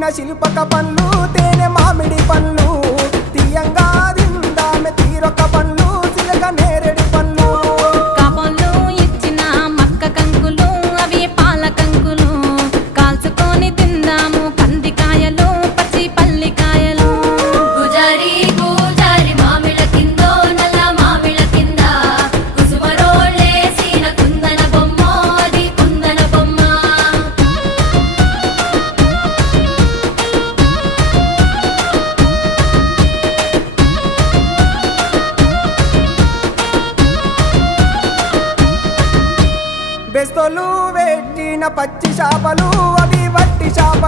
పెట్టిన శిల్పక పండ్లు తేనె మామిడి పండ్లు తీయంగా దిందామె తీరొక పండ్లు చిలక నేరేడు పండ్లు కాబోళ్ళు ఇచ్చిన మక్క కంకులు అవి పాల కంకులు కాల్చుకొని తిందాము కందికాయలు పచ్చి పల్లికాయలు గుజారి గుజారి మామిళ్ళ కిందో నల్ల మామిళ్ళ కింద కుసుమరోళ్ళేసిన కుందన బొమ్మ అది కుందన బొమ్మ బెస్తలు పెట్టిన పచ్చి చేపలు అవి వట్టి చేపలు